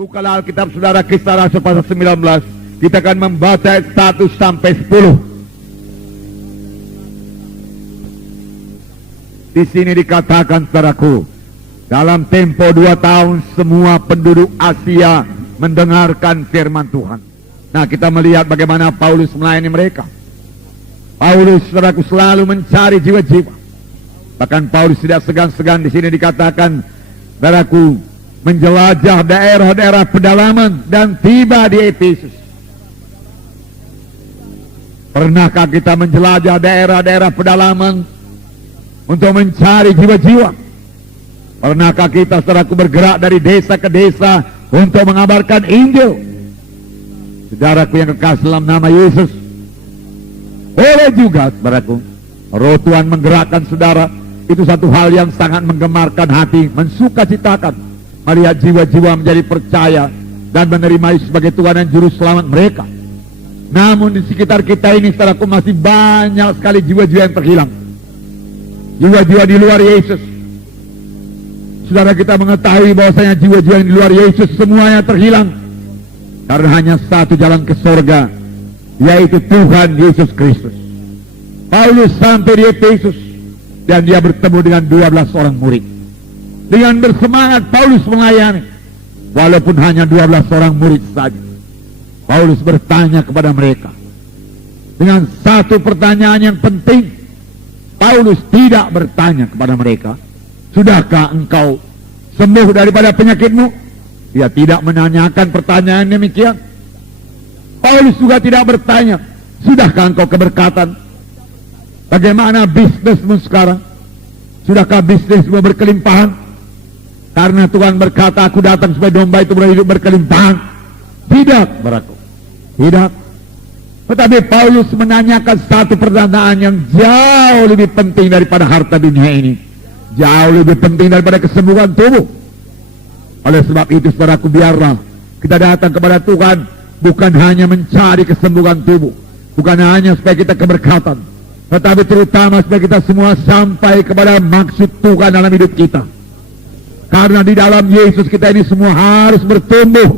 Bukalah Alkitab saudara, Kisah Rasul pasal 19. Kita akan membaca 1 sampai 10. Di sini dikatakan saudaraku, dalam tempo 2 tahun semua penduduk Asia mendengarkan firman Tuhan. Nah, kita melihat bagaimana Paulus melayani mereka. Paulus saudaraku selalu mencari jiwa-jiwa. Bahkan Paulus tidak segan-segan, di sini dikatakan saudaraku menjelajah daerah-daerah pedalaman dan tiba di Efesus. Pernahkah kita menjelajah daerah-daerah pedalaman untuk mencari jiwa-jiwa? Pernahkah kita saudaraku bergerak dari desa ke desa untuk mengabarkan Injil? Saudaraku yang kekasih dalam nama Yesus, boleh juga saudaraku, roh Tuhan menggerakkan saudara. Itu satu hal yang sangat menggemarkan hati, mensukacitakan melihat jiwa-jiwa menjadi percaya dan menerima Yesus sebagai Tuhan dan Juru Selamat mereka. Namun di sekitar kita ini saudaraku masih banyak sekali jiwa-jiwa yang terhilang, jiwa-jiwa di luar Yesus. Saudara, kita mengetahui bahwasanya jiwa-jiwa yang di luar Yesus semuanya terhilang karena hanya satu jalan ke surga, yaitu Tuhan Yesus Kristus. Paulus sampai di Efesus dan dia bertemu dengan 12 orang murid. Dengan bersemangat Paulus melayani, walaupun hanya 12 orang murid saja. Paulus bertanya kepada mereka dengan satu pertanyaan yang penting. Paulus tidak bertanya kepada mereka, sudahkah engkau sembuh daripada penyakitmu? Dia tidak menanyakan pertanyaan demikian. Paulus juga tidak bertanya, sudahkah engkau keberkatan? Bagaimana bisnismu sekarang? Sudahkah bisnismu berkelimpahan? Karena Tuhan berkata, aku datang supaya domba itu berhidup berkelimpahan. Tidak, beraku. Tidak. Tetapi Paulus menanyakan satu pertanyaan yang jauh lebih penting daripada harta dunia ini. Jauh lebih penting daripada kesembuhan tubuh. Oleh sebab itu saudaraku, biarlah kita datang kepada Tuhan bukan hanya mencari kesembuhan tubuh, bukan hanya supaya kita keberkatan, tetapi terutama supaya kita semua sampai kepada maksud Tuhan dalam hidup kita. Karena di dalam Yesus kita ini semua harus bertumbuh.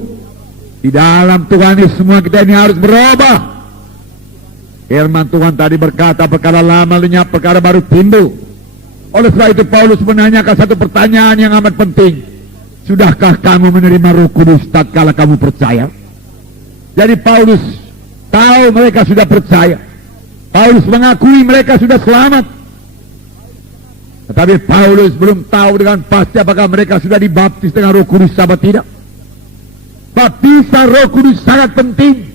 Di dalam Tuhan ini semua kita ini harus berubah. Firman Tuhan tadi berkata, perkara lama lenyap, perkara baru timbul. Oleh sebab itu Paulus menanyakan satu pertanyaan yang amat penting. Sudahkah kamu menerima Roh Kudus tatkala kamu percaya? Jadi Paulus tahu mereka sudah percaya. Paulus mengakui mereka sudah selamat. Tetapi Paulus belum tahu dengan pasti apakah mereka sudah dibaptis dengan Roh Kudus atau tidak. Baptisan Roh Kudus sangat penting.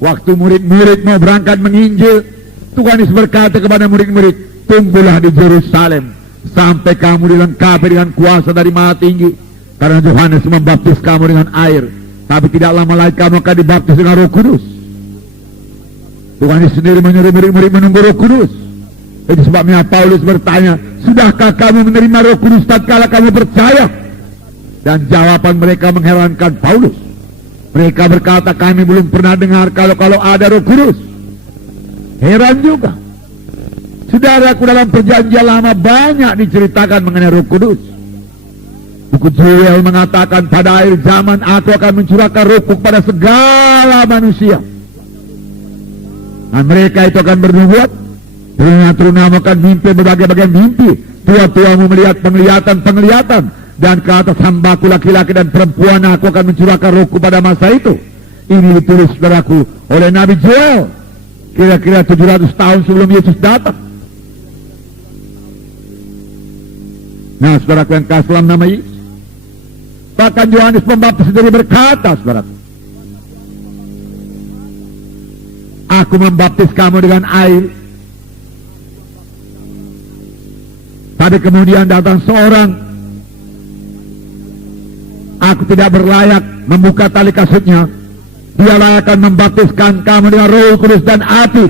Waktu murid-murid mau berangkat menginjil, Tuhan Yesus berkata kepada murid-murid, tunggulah di Yerusalem sampai kamu dilengkapi dengan kuasa dari Maha Tinggi. Karena Yohanes membaptis kamu dengan air, tapi tidak lama lagi kamu akan dibaptis dengan Roh Kudus. Tuhan Yesus sendiri menyuruh murid-murid menunggu Roh Kudus. Itu sebabnya Paulus bertanya, sudahkah kamu menerima Roh Kudus tatkala kamu percaya? Dan jawaban mereka mengherankan Paulus. Mereka berkata, kami belum pernah dengar kalau ada Roh Kudus. Heran juga. Saudaraku, dalam perjanjian lama banyak diceritakan mengenai Roh Kudus. Buku Joel mengatakan, pada akhir zaman aku akan mencurahkan Rohku pada segala manusia. Dan mereka itu akan bernubuat. Teruna-teruna akan mimpi berbagai-bagai mimpi. Tua-tuamu melihat penglihatan-penglihatan. Dan ke atas hambaku laki-laki dan perempuan aku akan mencurahkan Rohku pada masa itu. Ini ditulis saudaraku oleh Nabi Joel kira-kira 700 tahun sebelum Yesus datang. Nah saudaraku yang kasih dalam nama Yesus, bahkan Yohanes Pembaptis sendiri berkata, saudaraku, aku membaptis kamu dengan air, tapi kemudian datang seorang, aku tidak berlayak membuka tali kasutnya. Dialah akan membaptiskan kamu dengan Roh Kudus dan api.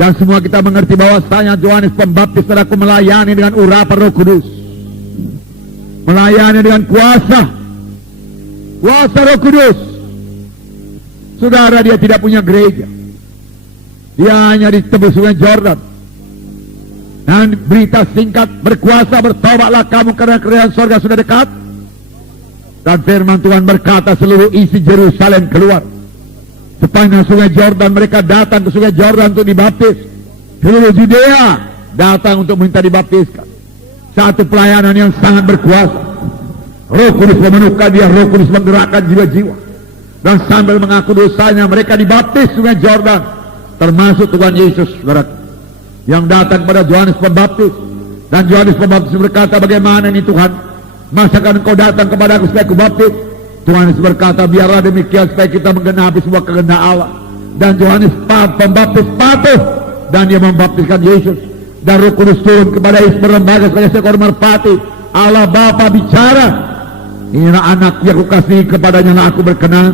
Dan semua kita mengerti bahwasanya Yohanes Pembaptis aku melayani dengan urapan Roh Kudus, melayani dengan kuasa Roh Kudus. Saudara, dia tidak punya gereja, dia hanya di tepi sungai Jordan. Dan berita singkat, berkuasa, bertobatlah kamu karena kerajaan sorga sudah dekat. Dan firman Tuhan berkata seluruh isi Yerusalem keluar. Sepanjang sungai Jordan mereka datang ke sungai Jordan untuk dibaptis. Seluruh Judea datang untuk minta dibaptiskan. Satu pelayanan yang sangat berkuasa. Roh Kudus memenuhkan dia, Roh Kudus menggerakkan jiwa-jiwa. Dan sambil mengaku dosanya mereka dibaptis sungai Jordan. Termasuk Tuhan Yesus yang datang pada Yohanes Pembaptis. Dan Yohanes Pembaptis berkata, bagaimana ini Tuhan? Masakan engkau datang kepada aku supaya aku baptis? Yohanes berkata, biarlah demikian supaya kita menggenapi semua kehendak Allah. Dan Yohanes Pembaptis patuh dan dia membaptiskan Yesus. Dan Roh Kudus turun kepada Yesus berlembaga sebagai seekor merpati. Allah Bapa bicara, inilah anak yang aku kasih, kepadanya lah aku berkenan.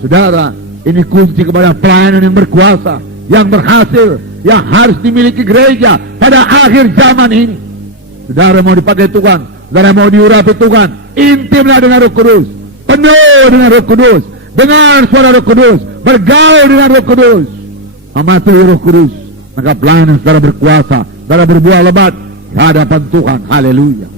Saudara, ini kunci kepada pelayanan yang berkuasa, yang berhasil, yang harus dimiliki gereja pada akhir zaman ini. Saudara mau dipakai Tuhan, saudara mau diurapi Tuhan, intimlah dengan Roh Kudus, penuh dengan Roh Kudus, dengan suara Roh Kudus, bergaul dengan Roh Kudus, amati Roh Kudus, maka pelayanan saudara berkuasa, saudara berbuah lebat di hadapan Tuhan. Haleluya.